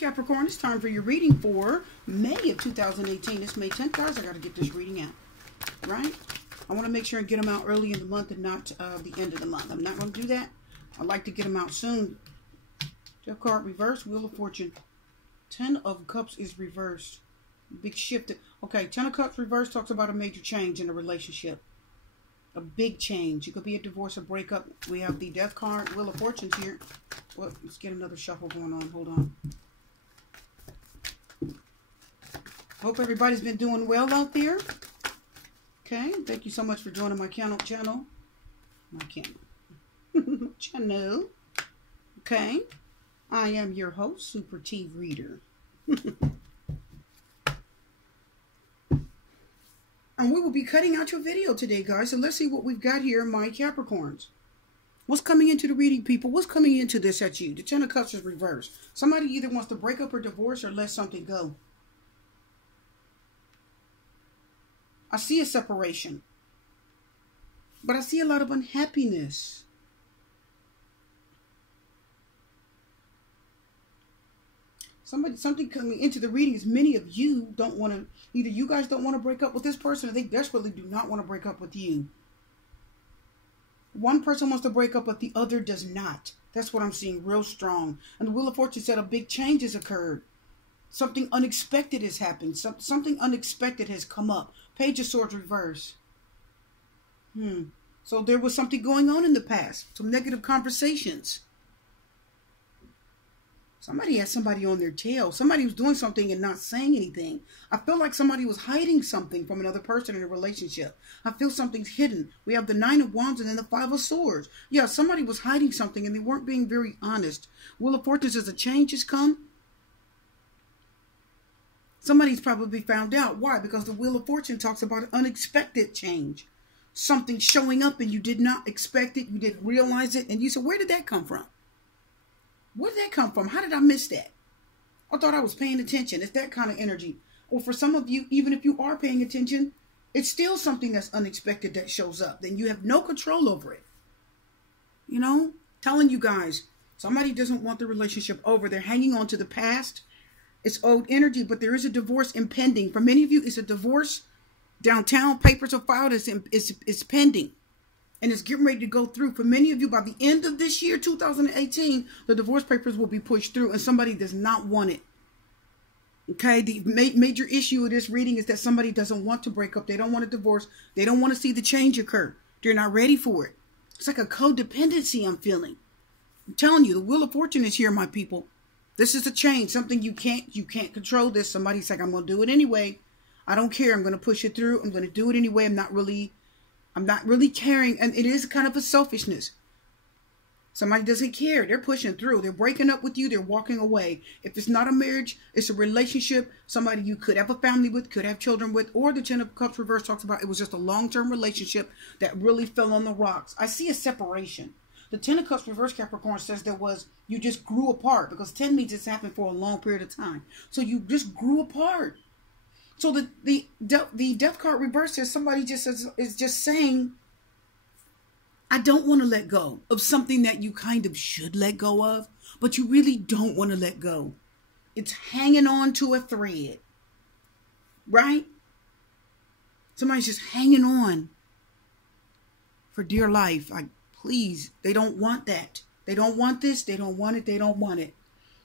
Capricorn, it's time for your reading for May of 2018. It's May 10th, guys. I got to get this reading out, right? I want to make sure and get them out early in the month and not the end of the month. I'm not going to do that. I like to get them out soon. Death card reversed, Wheel of Fortune. 10 of Cups is reversed. Big shift. Okay, 10 of Cups reversed talks about a major change in a relationship. A big change. It could be a divorce or breakup. We have the Death card, Wheel of Fortune's here. Well, let's get another shuffle going on. Hold on. Hope everybody's been doing well out there. Okay, thank you so much for joining my channel. Channel. Okay, I am your host, Super T Reader. And we will be cutting out your video today, guys. So let's see what we've got here, my Capricorns. What's coming into the reading, people? What's coming into this at you? The 10 of Cups is reversed. Somebody either wants to break up or divorce or let something go. I see a separation. But I see a lot of unhappiness. Something coming into the reading is many of you don't want to, either you guys don't want to break up with this person or they desperately do not want to break up with you. One person wants to break up, but the other does not. That's what I'm seeing real strong. And the Wheel of Fortune said a big change has occurred. Something unexpected has happened. Something unexpected has come up. Page of Swords reverse. So there was something going on in the past. Some negative conversations. Somebody had somebody on their tail. Somebody was doing something and not saying anything. I feel like somebody was hiding something from another person in a relationship. I feel something's hidden. We have the 9 of Wands and then the 5 of Swords. Yeah, somebody was hiding something and they weren't being very honest. Wheel of Fortune says a change has come. Somebody's probably found out. Why? Because the Wheel of Fortune talks about an unexpected change. Something showing up and you did not expect it. You didn't realize it. And you said, where did that come from? Where did that come from? How did I miss that? I thought I was paying attention. It's that kind of energy. Or for some of you, even if you are paying attention, it's still something that's unexpected that shows up. Then you have no control over it. You know, telling you guys, somebody doesn't want the relationship over. They're hanging on to the past. It's old energy, but there is a divorce impending. For many of you, it's a divorce. Downtown, papers are filed. It's pending. And it's getting ready to go through. For many of you, by the end of this year, 2018, the divorce papers will be pushed through and somebody does not want it. Okay, the major issue of this reading is that somebody doesn't want to break up. They don't want a divorce. They don't want to see the change occur. They're not ready for it. It's like a codependency I'm feeling. I'm telling you, the Wheel of Fortune is here, my people. This is a change, something you can't control this. Somebody's like, I'm going to do it anyway. I don't care. I'm going to push it through. I'm going to do it anyway. I'm not really caring. And it is kind of a selfishness. Somebody doesn't care. They're pushing through. They're breaking up with you. They're walking away. If it's not a marriage, it's a relationship. Somebody you could have a family with, could have children with, or the 10 of Cups reverse talks about it was just a long-term relationship that really fell on the rocks. I see a separation. The 10 of Cups reverse, Capricorn, says you just grew apart, because 10 means it's happened for a long period of time. So you just grew apart. So the Death card reverse says somebody is just saying, I don't want to let go of something that you kind of should let go of, but you really don't want to let go. It's hanging on to a thread, right? Somebody's just hanging on for dear life. Please, they don't want that. They don't want this. They don't want it. They don't want it.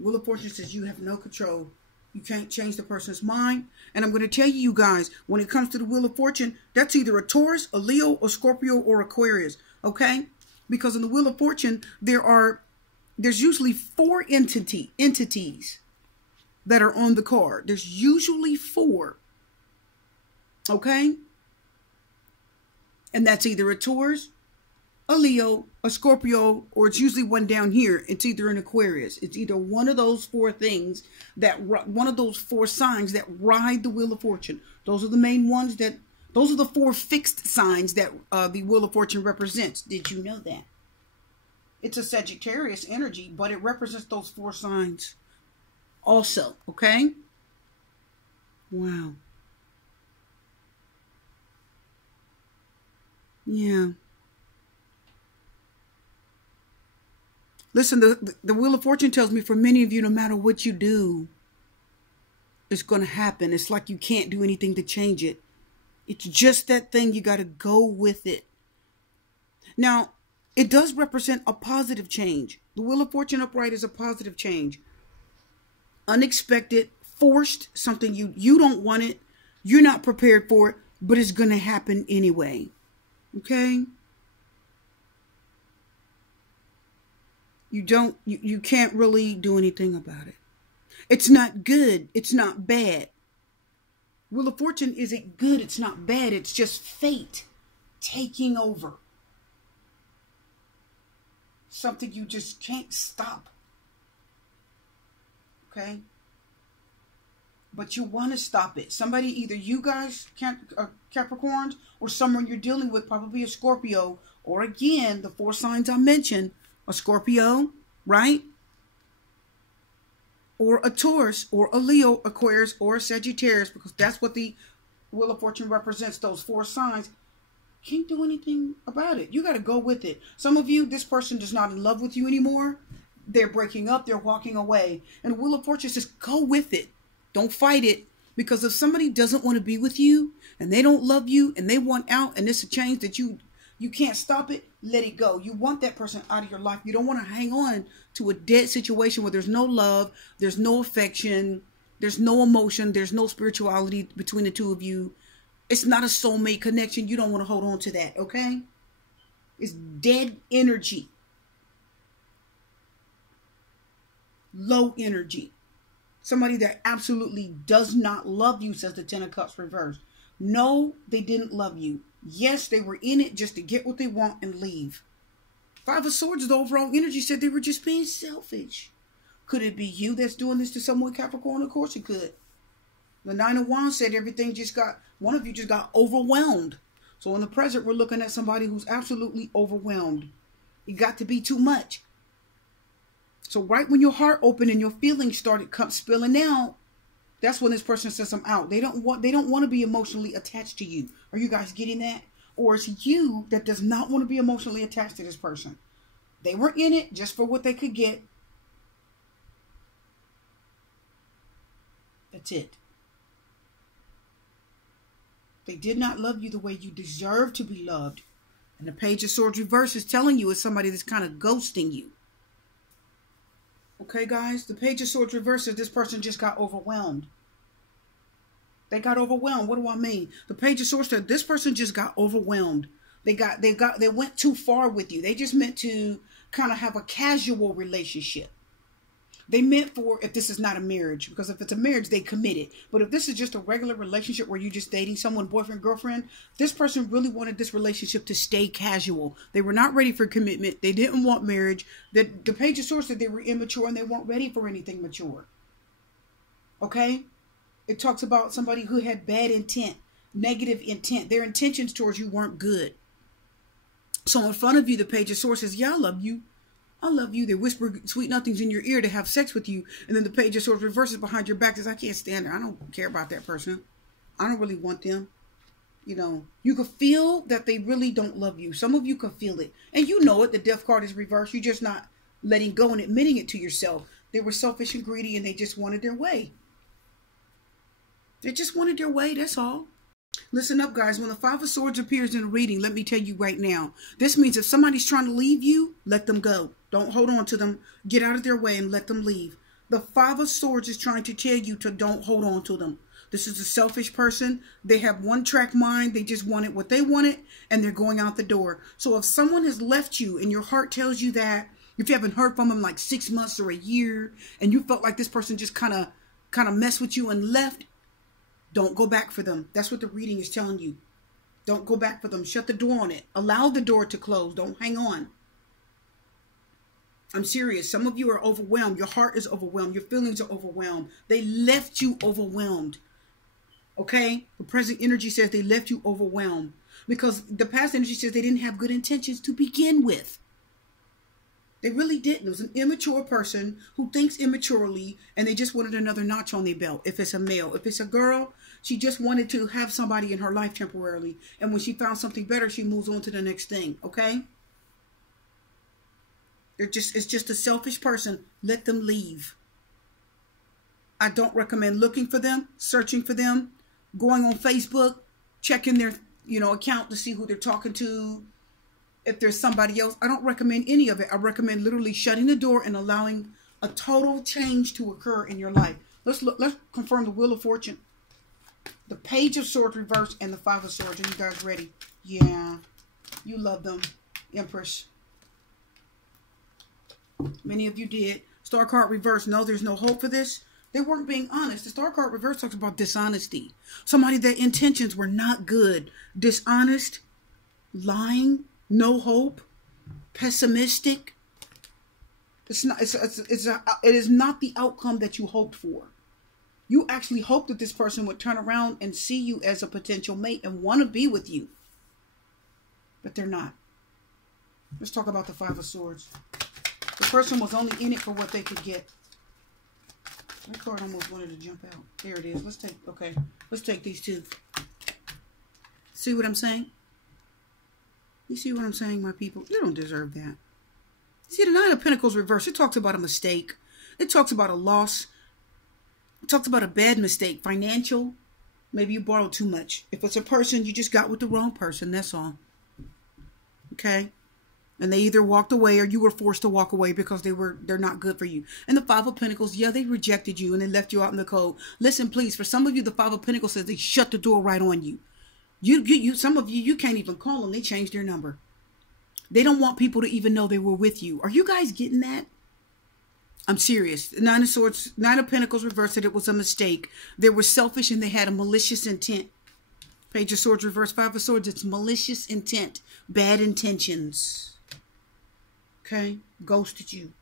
Wheel of Fortune says you have no control. You can't change the person's mind. And I'm going to tell you guys, when it comes to the Wheel of Fortune, that's either a Taurus, a Leo, a Scorpio, or Aquarius. Okay? Because in the Wheel of Fortune, there's usually 4 entities that are on the card. There's usually 4. Okay? And that's either a Taurus, a Leo, a Scorpio, or it's usually one down here. It's either an Aquarius. It's either one of those 4 things one of those 4 signs that ride the Wheel of Fortune. Those are the main ones those are the 4 fixed signs that the Wheel of Fortune represents. Did you know that? It's a Sagittarius energy, but it represents those 4 signs also. Okay? Wow. Yeah. Listen, the Wheel of Fortune tells me for many of you, no matter what you do, it's going to happen. It's like you can't do anything to change it. It's just that thing. You got to go with it. Now, it does represent a positive change. The Wheel of Fortune upright is a positive change. Unexpected, forced, something you don't want it. You're not prepared for it, but it's going to happen anyway. Okay? You can't really do anything about it. It's not good. It's not bad. Wheel of Fortune isn't good. It's not bad. It's just fate taking over. Something you just can't stop. Okay? But you want to stop it. Somebody, either you guys, Capricorns, or someone you're dealing with, probably a Scorpio, or again, the 4 signs I mentioned, a Scorpio, right? Or a Taurus, or a Leo, Aquarius, or a Sagittarius, because that's what the Wheel of Fortune represents, those 4 signs. Can't do anything about it. You got to go with it. Some of you, this person is not in love with you anymore. They're breaking up. They're walking away. And the Wheel of Fortune says, go with it. Don't fight it. Because if somebody doesn't want to be with you, and they don't love you, and they want out, and it's a change that you can't stop it, let it go. You want that person out of your life. You don't want to hang on to a dead situation where there's no love, there's no affection, there's no emotion, there's no spirituality between the two of you. It's not a soulmate connection. You don't want to hold on to that, okay? It's dead energy. Low energy. Somebody that absolutely does not love you, says the 10 of Cups reversed. No, they didn't love you. Yes, they were in it just to get what they want and leave. 5 of Swords, the overall energy said they were just being selfish. Could it be you that's doing this to someone, Capricorn? Of course it could. The 9 of Wands said everything one of you just got overwhelmed. So in the present, we're looking at somebody who's absolutely overwhelmed. It got to be too much. So right when your heart opened and your feelings started spilling out, that's when this person says, I'm out. They don't want to be emotionally attached to you. Are you guys getting that? Or it's you that does not want to be emotionally attached to this person. They were in it just for what they could get. That's it. They did not love you the way you deserve to be loved. And the Page of Swords reverse is telling you it's somebody that's kind of ghosting you. Okay, guys? The Page of Swords reverse is this person just got overwhelmed. They got overwhelmed. What do I mean? The Page of Swords said this person just got overwhelmed. They went too far with you. They just meant to kind of have a casual relationship. They meant for, if this is not a marriage, because if it's a marriage, they committed. But if this is just a regular relationship where you're just dating someone, boyfriend, girlfriend, this person really wanted this relationship to stay casual. They were not ready for commitment. They didn't want marriage. The Page of Swords said they were immature and they weren't ready for anything mature. Okay? It talks about somebody who had bad intent, negative intent. Their intentions towards you weren't good. So in front of you, the Page of Swords says, yeah, I love you. I love you. They whisper sweet nothings in your ear to have sex with you. And then the Page of Swords reverses behind your back says, I can't stand her. I don't care about that person. I don't really want them. You know, you can feel that they really don't love you. Some of you can feel it. And you know it. The Death card is reversed. You're just not letting go and admitting it to yourself. They were selfish and greedy and they just wanted their way. They just wanted their way. That's all. Listen up, guys. When the 5 of Swords appears in a reading, let me tell you right now, this means if somebody's trying to leave you, let them go. Don't hold on to them. Get out of their way and let them leave. The 5 of Swords is trying to tell you to don't hold on to them. This is a selfish person. They have one-track mind. They just wanted what they wanted, and they're going out the door. So if someone has left you and your heart tells you that, if you haven't heard from them like 6 months or a year, and you felt like this person just kind of messed with you and left, don't go back for them. That's what the reading is telling you. Don't go back for them. Shut the door on it. Allow the door to close. Don't hang on. I'm serious. Some of you are overwhelmed. Your heart is overwhelmed. Your feelings are overwhelmed. They left you overwhelmed. Okay? The present energy says they left you overwhelmed. Because the past energy says they didn't have good intentions to begin with. They really didn't. It was an immature person who thinks immaturely and they just wanted another notch on their belt. If it's a male. If it's a girl, she just wanted to have somebody in her life temporarily. And when she found something better, she moves on to the next thing. Okay? It's just a selfish person. Let them leave. I don't recommend looking for them, searching for them, going on Facebook, checking their, account to see who they're talking to. If there's somebody else, I don't recommend any of it. I recommend literally shutting the door and allowing a total change to occur in your life. Let's confirm the Wheel of Fortune, the Page of Swords reversed, and the Five of Swords. Are you guys ready? Yeah, you love them, Empress. Many of you did. Star card reversed. No, there's no hope for this. They weren't being honest. The Star card reverse talks about dishonesty. Somebody that intentions were not good, dishonest, lying. No hope, pessimistic. It is not the outcome that you hoped for. You actually hoped that this person would turn around and see you as a potential mate and want to be with you. But they're not. Let's talk about the Five of Swords. The person was only in it for what they could get. That card almost wanted to jump out. There it is. Let's take these two. See what I'm saying? You see what I'm saying, my people? You don't deserve that. See, the Nine of Pentacles reversed. It talks about a mistake. It talks about a loss. It talks about a bad mistake. Financial. Maybe you borrowed too much. If it's a person, you just got with the wrong person. That's all. Okay? And they either walked away or you were forced to walk away because they're not good for you. And the Five of Pentacles, yeah, they rejected you and they left you out in the cold. Listen, please, for some of you, the Five of Pentacles says they shut the door right on you. Some of you can't even call them. They changed their number. They don't want people to even know they were with you. Are you guys getting that? I'm serious. Nine of Swords, Nine of Pentacles reversed that it was a mistake. They were selfish and they had a malicious intent. Page of Swords reversed, Five of Swords. It's malicious intent, bad intentions. Okay, ghosted you.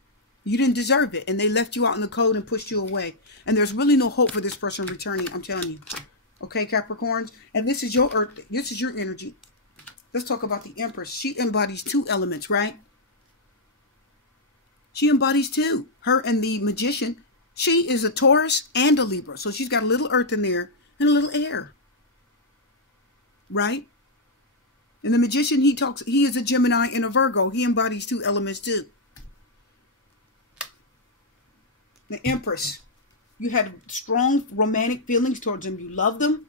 You didn't deserve it, and they left you out in the cold and pushed you away. And there's really no hope for this person returning. I'm telling you. Okay, Capricorns, and this is your earth. This is your energy. Let's talk about the Empress. She embodies two elements, right? She embodies two. Her and the Magician. She is a Taurus and a Libra, so she's got a little earth in there and a little air, right? And the Magician, he is a Gemini and a Virgo. He embodies two elements too. The Empress. You had strong romantic feelings towards them. You loved them.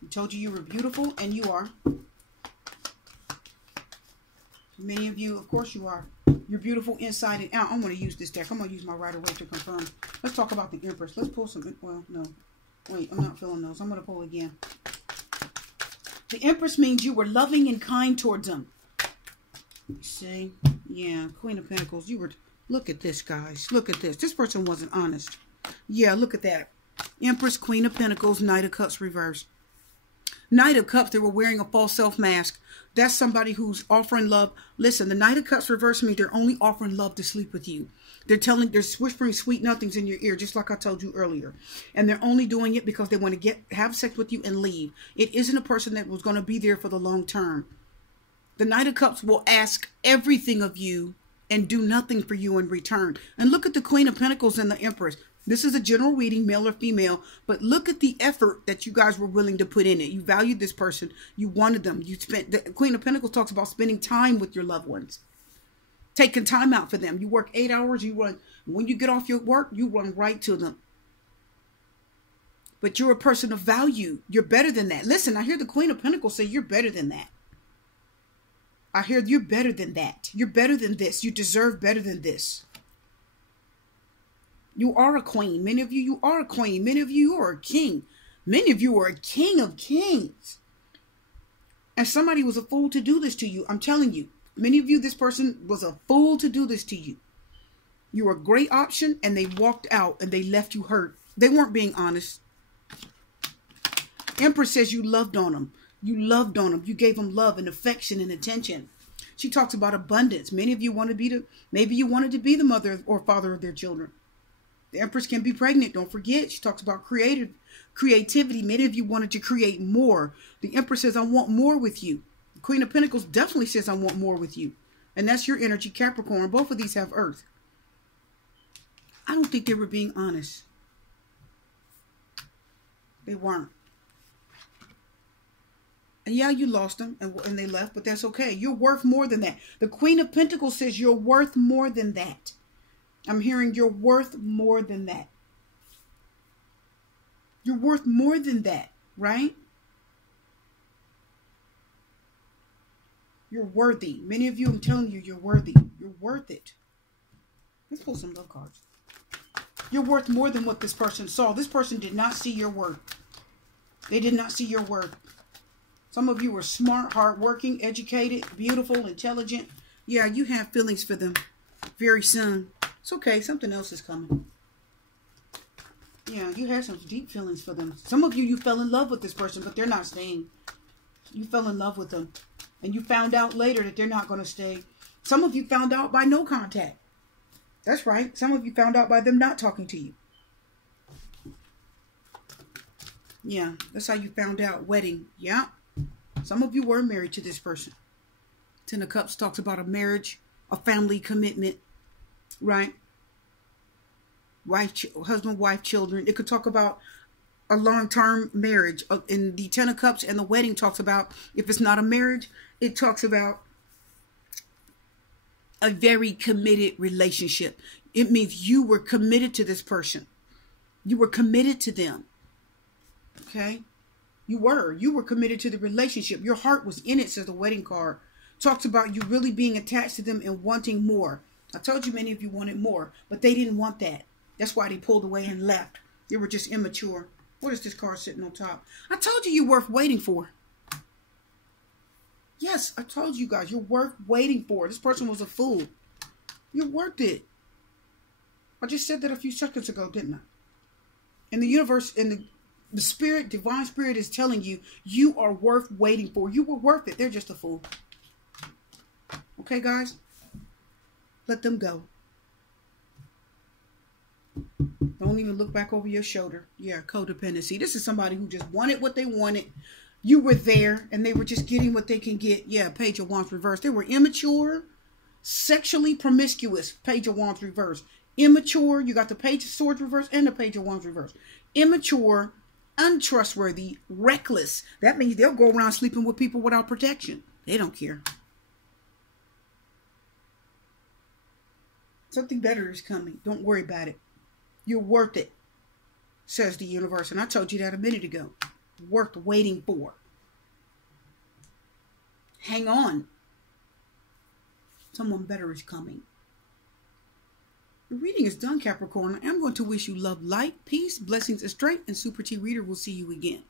He told you were beautiful, and you are. Many of you, of course you are. You're beautiful inside and out. I'm going to use this deck. I'm going to use my Rider-Waite to confirm. Let's talk about the Empress. Let's pull some. Well, no. Wait, I'm not feeling those. I'm going to pull again. The Empress means you were loving and kind towards them. See? Yeah, Queen of Pentacles. You were... Look at this, guys. Look at this. This person wasn't honest. Yeah, look at that. Empress, Queen of Pentacles, Knight of Cups reversed. Knight of Cups, they were wearing a false self mask. That's somebody who's offering love. Listen, the Knight of Cups reversed means they're only offering love to sleep with you. They're whispering sweet nothings in your ear, just like I told you earlier. And they're only doing it because they want to have sex with you and leave. It isn't a person that was going to be there for the long term. The Knight of Cups will ask everything of you and do nothing for you in return. And look at the Queen of Pentacles and the Empress. This is a general reading, male or female, but look at the effort that you guys were willing to put in it. You valued this person. You wanted them. The Queen of Pentacles talks about spending time with your loved ones, taking time out for them. You work 8 hours. When you get off your work, you run right to them. But you're a person of value. You're better than that. Listen, I hear the Queen of Pentacles say you're better than that. I hear you're better than that. You're better than this. You deserve better than this. You are a queen. Many of you are a queen. Many of you are a king. Many of you are a king of kings. And somebody was a fool to do this to you. I'm telling you. Many of you, this person was a fool to do this to you. You were a great option and they walked out and they left you hurt. They weren't being honest. Empress says you loved on them. You loved on them. You gave them love and affection and attention. She talks about abundance. Many of you maybe you wanted to be the mother or father of their children. The Empress can be pregnant. Don't forget. She talks about creativity. Many of you wanted to create more. The Empress says, I want more with you. The Queen of Pentacles definitely says, I want more with you. And that's your energy, Capricorn. Both of these have Earth. I don't think they were being honest. They weren't. And yeah, you lost them and they left, but that's okay. You're worth more than that. The Queen of Pentacles says you're worth more than that. I'm hearing you're worth more than that. You're worth more than that, right? You're worthy. Many of you, I'm telling you, you're worthy. You're worth it. Let's pull some love cards. You're worth more than what this person saw. This person did not see your worth. They did not see your worth. Some of you were smart, hardworking, educated, beautiful, intelligent. Yeah, you have feelings for them very soon. It's okay. Something else is coming. Yeah, you had some deep feelings for them. Some of you fell in love with this person, but they're not staying. You fell in love with them. And you found out later that they're not going to stay. Some of you found out by no contact. That's right. Some of you found out by them not talking to you. Yeah, that's how you found out. Wedding. Yeah. Some of you were married to this person. Ten of Cups talks about a marriage, a family commitment, right? Wife, husband, wife, children. It could talk about a long-term marriage. In the Ten of Cups and the wedding talks about, if it's not a marriage, it talks about a very committed relationship. It means you were committed to this person. You were committed to them. Okay? You were committed to the relationship. Your heart was in it, says the wedding card. Talks about you really being attached to them and wanting more. I told you many of you wanted more, but they didn't want that. That's why they pulled away and left. They were just immature. What is this card sitting on top? I told you you're worth waiting for. Yes, I told you guys you're worth waiting for. This person was a fool. You're worth it. I just said that a few seconds ago, didn't I? And the universe and the spirit, divine spirit is telling you, you are worth waiting for. You were worth it. They're just a fool. Okay, guys? Let them go. Don't even look back over your shoulder. Yeah, codependency. This is somebody who just wanted what they wanted. You were there and they were just getting what they can get. Yeah, Page of Wands reverse. They were immature, sexually promiscuous. Page of Wands reverse. Immature. You got the Page of Swords reverse and the Page of Wands reverse. Immature, untrustworthy, reckless. That means they'll go around sleeping with people without protection. They don't care. Something better is coming. Don't worry about it. You're worth it, says the universe. And I told you that a minute ago. Worth waiting for. Hang on. Someone better is coming. The reading is done, Capricorn. I'm going to wish you love, light, peace, blessings, and strength. And Super T Reader will see you again.